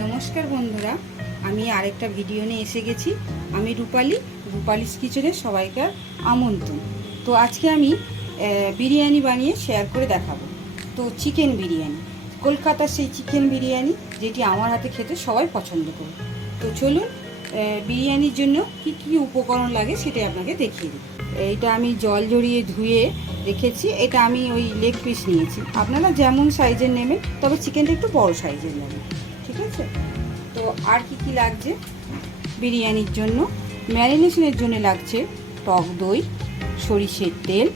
নমস্কার বন্ধুরা, আমি আরেকটা ভিডিও নিয়ে এসে গেছি। আমি রূপালিস কিচেনে সবাইকে আমন্ত্রণ। তো আজকে আমি বিরিয়ানি বানিয়ে শেয়ার করে দেখাবো। তো চিকেন বিরিয়ানি, কলকাতার সেই চিকেন বিরিয়ানি যেটি আমার হাতে খেতে সবাই পছন্দ করে। তো চলুন বিরিয়ানির জন্য কি কি উপকরণ লাগে সেটাই আপনাকে দেখিয়ে দিই। এইটা আমি জল জড়িয়ে ধুয়ে রেখেছি। এটা আমি ওই লেগ পিস নিয়েছি, আপনারা যেমন সাইজের নেবেন, তবে চিকেনটা একটু বড় সাইজের নেবেন, ঠিক আছে? তো আর কি কি লাগছে বিরিয়ানির জন্য? ম্যারিনেশনের জন্য লাগছে টক দই, সরিষের তেল,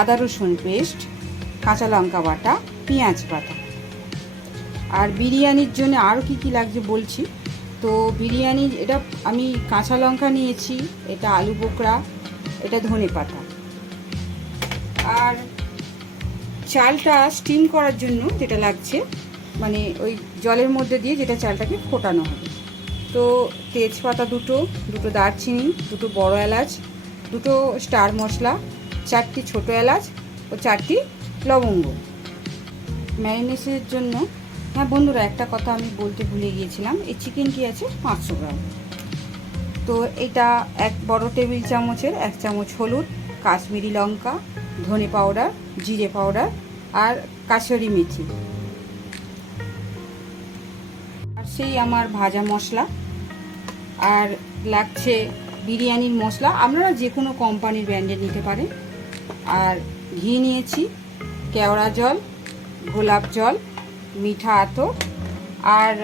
আদা রসুন পেস্ট, কাঁচা লঙ্কা বাটা, পেঁয়াজ বাটা। আর বিরিয়ানির জন্য আরও কি কি লাগছে বলছি। তো বিরিয়ানি, এটা আমি কাঁচা লঙ্কা নিয়েছি, এটা আলু বোখরা, এটা ধনে পাতা। আর চালটা স্টিম করার জন্য যেটা লাগছে, মানে ওই জলের মধ্যে দিয়ে যেটা চালটাকে ফোটানো হবে। তো তেজপাতা দুটো দারচিনি, দুটো বড় এলাচ, দুটো স্টার মশলা, 4টি ছোটো এলাচ ও 4টি লবঙ্গ। ম্যারিনেশনের জন্য, হ্যাঁ বন্ধুরা, একটা কথা আমি বলতে ভুলে গিয়েছিলাম, এই চিকেনটি আছে 500 গ্রাম। তো এটা 1 বড় টেবিল চামচের 1 চামচ হলুদ, কাশ্মীরি লঙ্কা, ধনে পাউডার, জিরে পাউডার আর কাসুরি মেথি। আর সেই আমার ভাজা মশলা। আর লাগছে বিরিয়ানির মশলা, আপনারা যে কোনো কোম্পানির ব্র্যান্ডের নিতে পারেন। আর ঘি নিয়েছি, কেওড়া জল, গোলাপ জল, মিঠা আতর, আর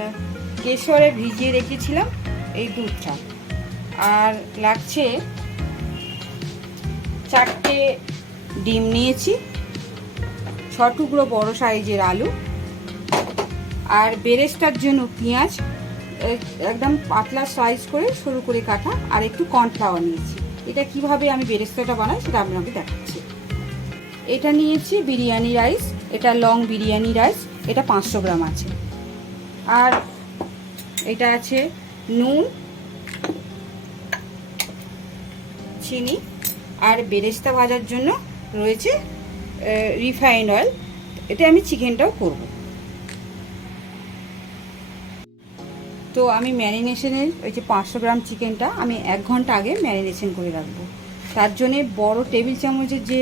কেশরে ভিজিয়ে রেখেছিলাম এই দুধটা। আর লাগছে 4টে ডিম নিয়েছি, 6 টুকরো বড় সাইজের আলু, আর বেরেস্তার জন্য পেঁয়াজ একদম পাতলা স্লাইস করে সরু করে কাটা, আর একটু কর্নফ্লাওয়ার নিয়েছি। এটা কিভাবে আমি বেরেস্তাটা বানাই সেটা আপনাকে দেখাচ্ছি। এটা নিয়েছি বিরিয়ানি রাইস, এটা লং বিরিয়ানি রাইস, এটা 500 গ্রাম আছে। আর এটা আছে নুন, চিনি, আর বেরেস্তা ভাজার জন্য রয়েছে রিফাইন্ড অয়েল। এতে আমি চিকেনটাও করব। তো আমি ম্যারিনেশনের ওই যে 500 গ্রাম চিকেনটা আমি 1 ঘন্টা আগে ম্যারিনেশন করে রাখবো। তার জন্যে বড় টেবিল চামচের যে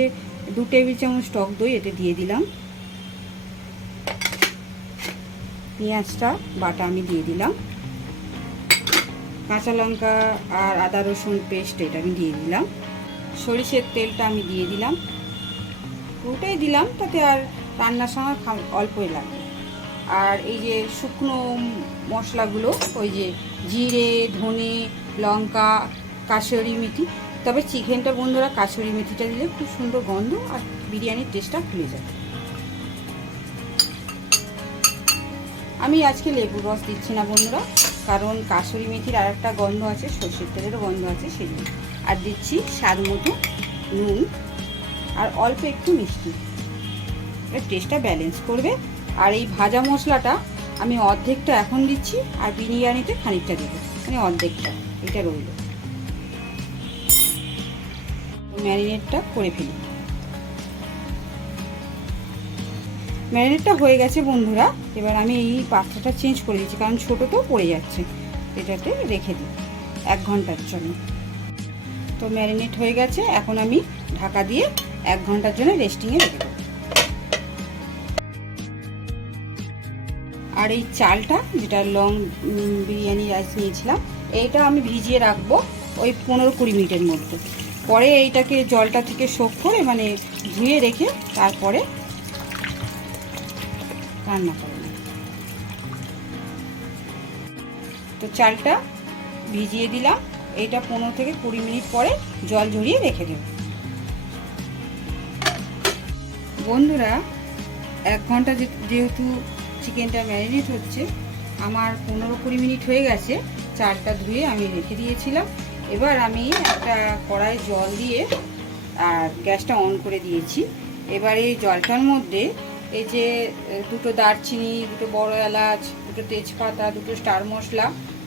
2 টেবিল চামচ টক দই এটা দিয়ে দিলাম। পেঁয়াজটা বাটা আমি দিয়ে দিলাম। কাঁচা লঙ্কা আর আদা রসুন পেস্ট এটা আমি দিয়ে দিলাম। সরিষের তেলটা আমি দিয়ে দিলাম, পুরোটাই দিলাম, তাতে আর রান্নার সময় অল্পই লাগবে। আর এই যে শুকনো মশলাগুলো, ওই যে জিরে, ধনে, লঙ্কা, কাসুরি মেথি। তবে চিকেনটা বন্ধুরা কাসুরি মেথিটা দিলে খুব সুন্দর গন্ধ আর বিরিয়ানির টেস্টটা খুলে যায়। আমি আজকে লেবুর রস দিচ্ছি না বন্ধুরা, কারণ কাসুরি মেথির আর একটা গন্ধ আছে, সর্ষের তেলেরও গন্ধ আছে সেজন্য। আর দিচ্ছি স্বাদ মতো নুন আর অল্প একটু মিষ্টি, এর টেস্টটা ব্যালেন্স করবে। আর এই ভাজা মশলাটা আমি অর্ধেকটা এখন দিচ্ছি, আর বিরিয়ানিতে খানিকটা দেবো, মানে অর্ধেকটা এটা রইল। ম্যারিনেটটা করে ফেলি। ম্যারিনেটটা হয়ে গেছে বন্ধুরা। এবার আমি এই পাত্রটা চেঞ্জ করে দিচ্ছি, কারণ ছোটো তো পড়ে যাচ্ছে, এটাতে রেখে দিই 1 ঘন্টার জন্য। তো ম্যারিনেট হয়ে গেছে, এখন আমি ঢাকা দিয়ে 1 ঘন্টার জন্য রেস্টিংয়ে রেখে দেবো। আর এই চালটা, যেটা লং বিরিয়ানি রাইস নিয়েছিলাম, এইটা আমি ভিজিয়ে রাখবো ওই 15-20 মিনিটের মধ্যে। পরে এইটাকে জলটা থেকে সোক করে, মানে ধুয়ে রেখে তারপরে রান্না করে নেব। তো চালটা ভিজিয়ে দিলাম, এইটা 15-20 মিনিট পরে জল ঝরিয়ে রেখে দেব। বন্ধুরা 1 ঘন্টা যেহেতু চিকেনটা ম্যারিনেট হচ্ছে, আমার 15-20 মিনিট হয়ে গেছে। চালটা ধুয়ে আমি রেখে দিয়েছিলাম। এবার আমি একটা কড়াই জল দিয়ে আর গ্যাসটা অন করে দিয়েছি। এবার এই জলটার মধ্যে এই যে 2টো দারচিনি, 2টো বড় এলাচ, 2টো তেজপাতা, 2টো স্টার মশলা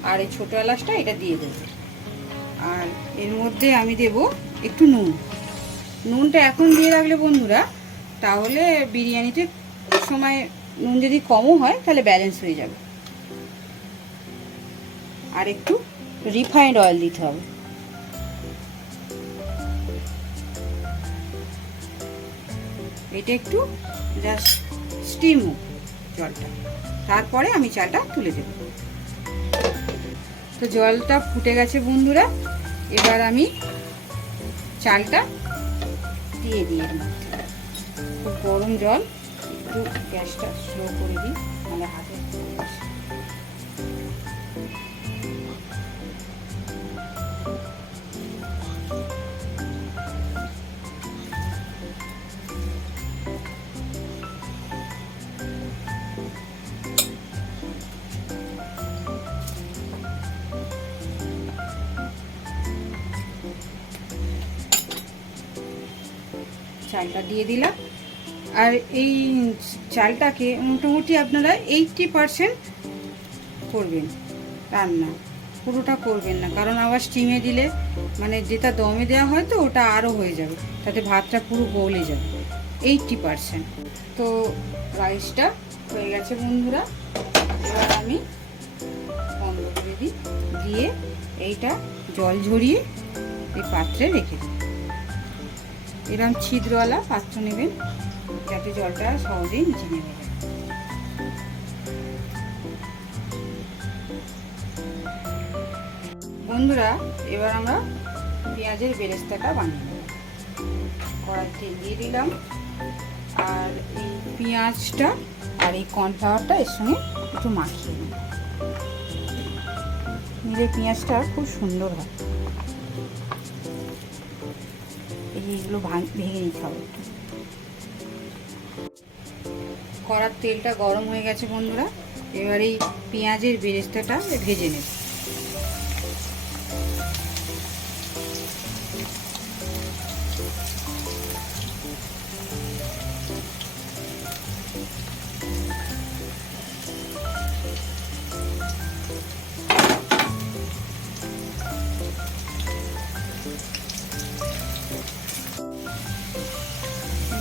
আর এই ছোটো এলাচটা এটা দিয়ে দেবো। আর এর মধ্যে আমি দেব একটু নুন। নুনটা এখন দিয়ে রাখলে বন্ধুরা তাহলে বিরিয়ানিতে সময় নুন যদি কমও হয় তাহলে ব্যালেন্স হয়ে যাবে। আর একটু রিফাইন্ড অয়েল দিতে হবে। এটা একটু জাস্ট স্টিম হোক জলটা, তারপরে আমি চালটা তুলে দেব। তো জলটা ফুটে গেছে বন্ধুরা, এবার আমি চালটা দিয়ে দিই। খুব গরম জল, একটু গ্যাসটা স্লো করে দিই, মানে হাতে চালটা দিয়ে দিলাম। আর এই চালটাকে মোটামুটি আপনারা 80% করবেন রান্না, পুরোটা করবেন না, কারণ আবার স্টিমে দিলে মানে যেটা দমে দেওয়া হয় তো ওটা আরও হয়ে যাবে, তাতে ভাতটা পুরো গলে যাবে। 80%। তো রাইসটা হয়ে গেছে বন্ধুরা, এবার আমি বন্ধ করে দিই, দিয়ে এইটা জল ঝরিয়ে এই পাত্রে রেখে দিই। এরকম ছিদ্রওয়ালা পাত্র নেবেন যাতে জলটা সহজেই নিচে নেমে যায়। বন্ধুরা এবার আমরা পেঁয়াজের বেরেস্তাটা বানিয়ে নেব। কড়াই তেল দিয়ে দিলাম, আর এই পেঁয়াজটা আর এই কর্নফ্লাওয়ারটা এর সঙ্গে একটু মাখিয়ে নেব, নিলে পেঁয়াজটা খুব সুন্দর হয়। এইগুলো ভেঙে নিতে হবে একটু। কড়ার তেলটা গরম হয়ে গেছে বন্ধুরা, এবার এই পেঁয়াজের বেরেস্তাটা ভেজে নেব।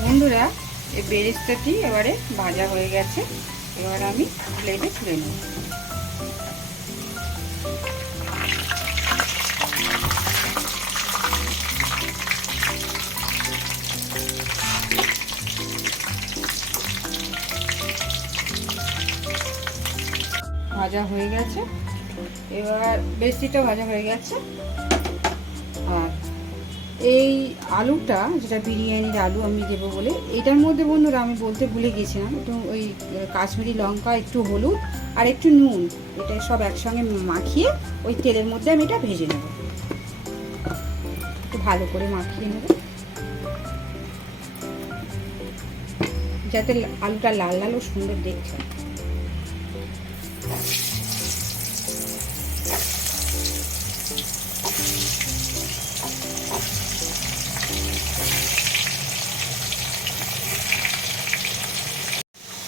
বন্ধুরা এই বেরেস্তাটি এবারে ভাজা হয়ে গেছে, এবার আমি প্লেটে তুলে নেব। ভাজা হয়ে গেছে, এবার বেশিটা ভাজা হয়ে গেছে। আর এই আলুটা, যেটা বিরিয়ানির আলু আমি দেবো বলে, এটার মধ্যে বন্ধুরা আমি বলতে ভুলে গেছিলাম, একটু ওই কাশ্মীরি লঙ্কা, একটু হলুদ আর একটু নুন, এটা সব একসঙ্গে মাখিয়ে ওই তেলের মধ্যে আমি এটা ভেজে নেব। একটু ভালো করে মাখিয়ে নেব যাতে আলুটা লাল লাল ও সুন্দর দেখতে।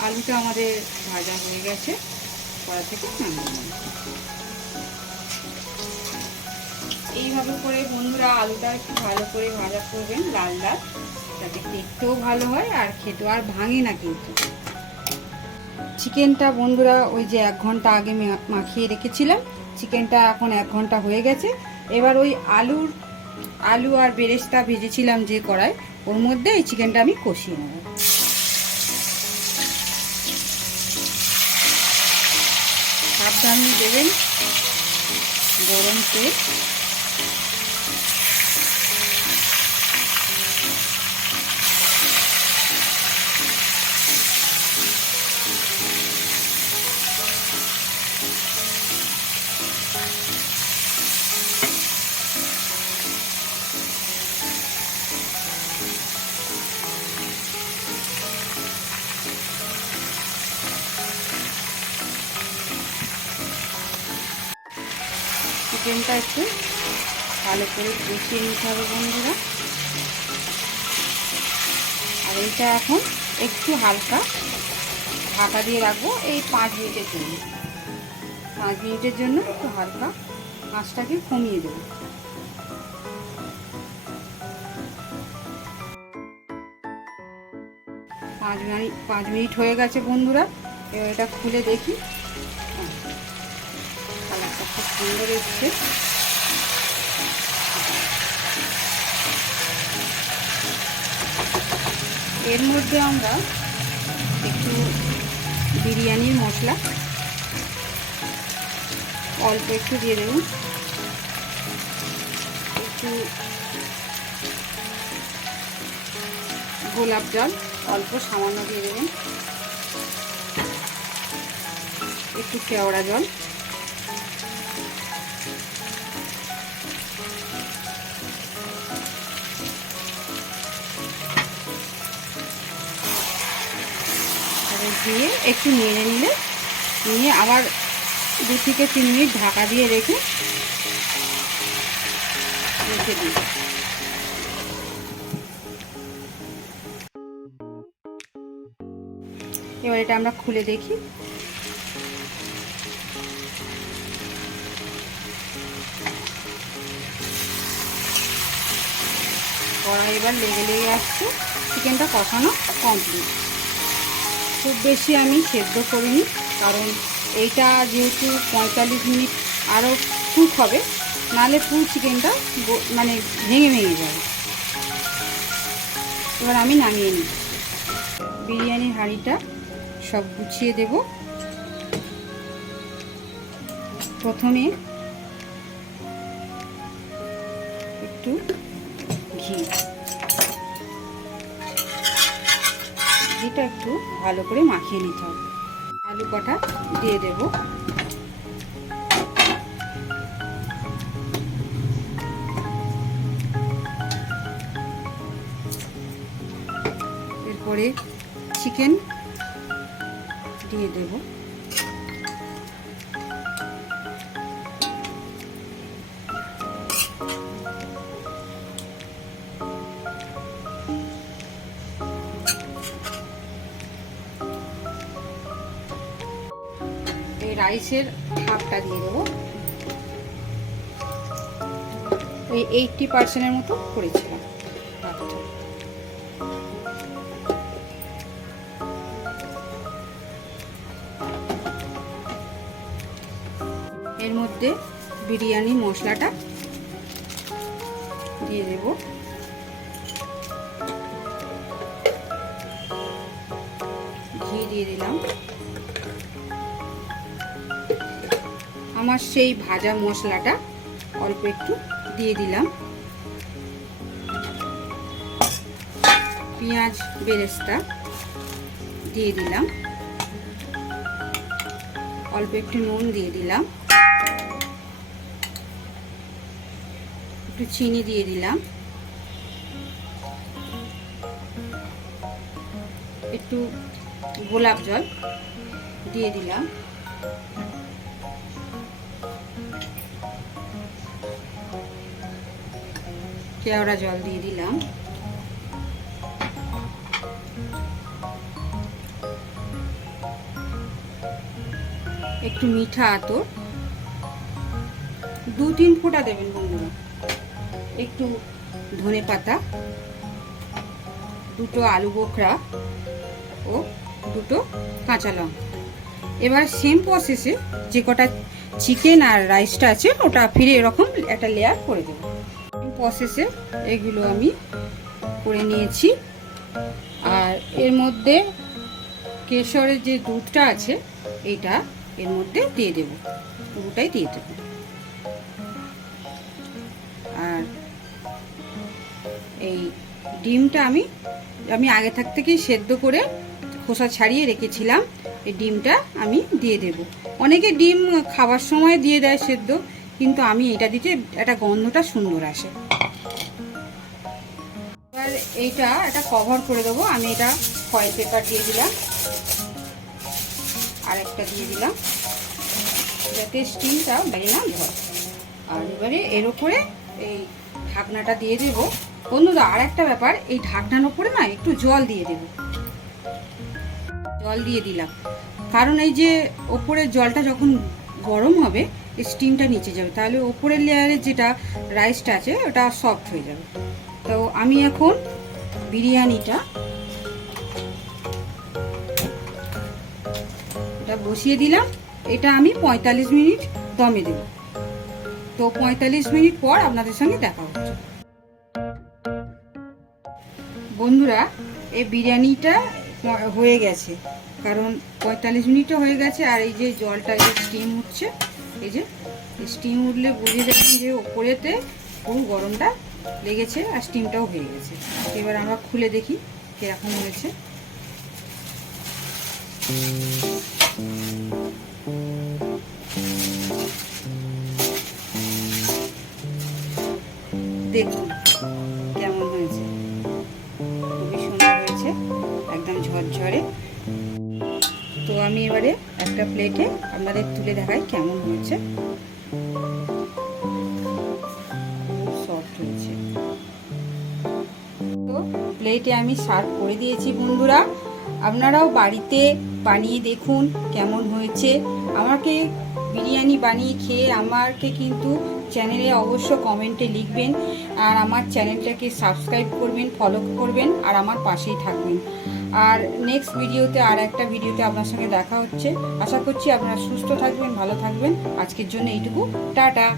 আলুটা আমাদের ভাজা হয়ে গেছে, কড়া থেকে নামিয়ে নেব। এইভাবে করে বন্ধুরা আলুটা একটু ভালো করে ভাজা করবেন, লাল লাল, যাতে দেখতেও ভালো হয় আর খেতেও আর ভাঙে না। কিন্তু চিকেনটা বন্ধুরা ওই যে 1 ঘন্টা আগে মাখিয়ে রেখেছিলাম, চিকেনটা এখন 1 ঘন্টা হয়ে গেছে। এবার ওই আলু আর বেরেস্তা ভেজেছিলাম যে কড়াই, ওর মধ্যে এই চিকেনটা আমি কষিয়ে নেব। সাবধানে দেবেন গরম তেল। চিকেনটা একটু ভালো করে কষিয়ে নিতে হবে বন্ধুরা। আর এইটা এখন একটু হালকা ঢাকা দিয়ে রাখবো এই 5 মিনিটের জন্য। 5 মিনিটের জন্য একটু হালকা আঁচটাকে কমিয়ে দেবো। 5 মিনিট হয়ে গেছে বন্ধুরা। এবার এটা খুলে দেখি। কালারটা খুব সুন্দর এসছে। এর মধ্যে আমরা একটু বিরিয়ানির মশলা অল্প একটু দিয়ে দেব, একটু গোলাপ জল অল্প সামান্য দিয়ে দেবেন, একটু কেওড়া জল, দিয়ে একটু নেড়ে নিয়ে আবার 2 থেকে 3 মিনিট ঢাকা দিয়ে রেখে দিই। এবার এটা আমরা খুলে দেখি। কড়াই এবার লেগে আসছে। চিকেনটা কষানো কমপ্লিট। খুব বেশি আমি সেদ্ধ করিনি, কারণ এইটা যেহেতু 45 মিনিট আরও কুক হবে, নাহলে পুরো চিকেনটা মানে ভেঙে যাবে। এবার আমি নামিয়ে নিই। বিরিয়ানির হাঁড়িটা সব গুছিয়ে দেব। প্রথমে একটু ঘিটা একটু ভালো করে মাখিয়ে নিতে হবে। আলু কটা দিয়ে দেব। এরপরে চিকেন দিয়ে দেব। এই রাইসের হাফটা দিয়ে দেবো। ওই 80% মতো করেছিলাম। এর মধ্যে বিরিয়ানি মশলাটা দিয়ে দেব। ঘি দিয়ে দিলাম। আমার সেই ভাজা মশলাটা অল্প একটু দিয়ে দিলাম। পেঁয়াজ বেরেস্তা দিয়ে দিলাম। অল্প একটু নুন দিয়ে দিলাম। একটু চিনি দিয়ে দিলাম। একটু গোলাপ জল দিয়ে দিলাম। কেওড়া জল দিয়ে দিলাম। একটু মিঠা আতর 2-3 ফোঁটা দেবেন বন্ধুরা। একটু ধনে পাতা, 2টো আলু বোখরা ও 2টো কাঁচা লঙ্কা। এবার সেম প্রসেসে যে কটা চিকেন আর রাইসটা আছে ওটা ফিরে এরকম একটা লেয়ার করে দেবো। প্রসেসে এগুলো আমি করে নিয়েছি। আর এর মধ্যে কেশরের যে দুধটা আছে এটা এর মধ্যে দিয়ে দেব, পুরোটাই দিয়ে দেব। আর এই ডিমটা আমি আগে থেকেই সেদ্ধ করে খোসা ছাড়িয়ে রেখেছিলাম। এই ডিমটা আমি দিয়ে দেব। অনেকে ডিম খাবার সময় দিয়ে দেয় সেদ্ধ, কিন্তু আমি এটা দিতে একটা গন্ধটা সুন্দর আসে। এবার এইটা একটা কভার করে দেবো। আমি এটা ফয়েল পেপার দিয়ে দিলাম, আর একটা দিয়ে দিলাম, যাতে স্টিমটা বাইরে না ধরে। আর এবারে এর উপরে এই ঢাকনাটা দিয়ে দেবো। বন্ধুরা, আর একটা ব্যাপার, এই ঢাকনার উপরে না একটু জল দিয়ে দেব। জল দিয়ে দিলাম কারণ এই যে ওপরের জলটা যখন গরম হবে স্টিমটা নিচে যাবে, তাহলে ওপরের লেয়ারের যেটা রাইসটা আছে ওটা সফট হয়ে যাবে। তো আমি এখন বিরিয়ানিটা এটা বসিয়ে দিলাম। এটা আমি 45 মিনিট দমে দেব। তো 45 মিনিট পর আপনাদের সঙ্গে দেখা হচ্ছে। বন্ধুরা, এই বিরিয়ানিটা হয়ে গেছে, কারণ 45 মিনিটও হয়ে গেছে। আর এই যে জলটা স্টিম উঠছে, এই যে স্টিম উঠলে বুঝে যাবেন যে ওপরেতে পুরো গরমটা লেগেছে আর স্টিমটাও হয়ে গেছে। এবার আমরা খুলে দেখি কিরকম হয়েছে। দেখুন কেমন হয়েছে, খুবই সুন্দর হয়েছে, একদম ঝরঝরে। তো আমি এবারে একটা প্লেটে আপনাদের তুলে দেখাই কেমন হয়েছে। খুব সফট হয়েছে। তো প্লেটে আমি সার্ভ করে দিয়েছি। বন্ধুরা, আপনারাও বাড়িতে বানিয়ে দেখুন কেমন হয়েছে। আমাকে বিরিয়ানি বানিয়ে খেয়ে আমাকে কিন্তু চ্যানেলে অবশ্য কমেন্টে লিখবেন, আর আমার চ্যানেলটাকে সাবস্ক্রাইব করবেন, ফলো করবেন, আর আমার পাশেই থাকবেন। আর নেক্সট ভিডিওতে আর একটা ভিডিওতে আপনার সঙ্গে দেখা হচ্ছে। আশা করছি আপনারা সুস্থ থাকবেন, ভালো থাকবেন। আজকের জন্য এইটুকু, টাটা।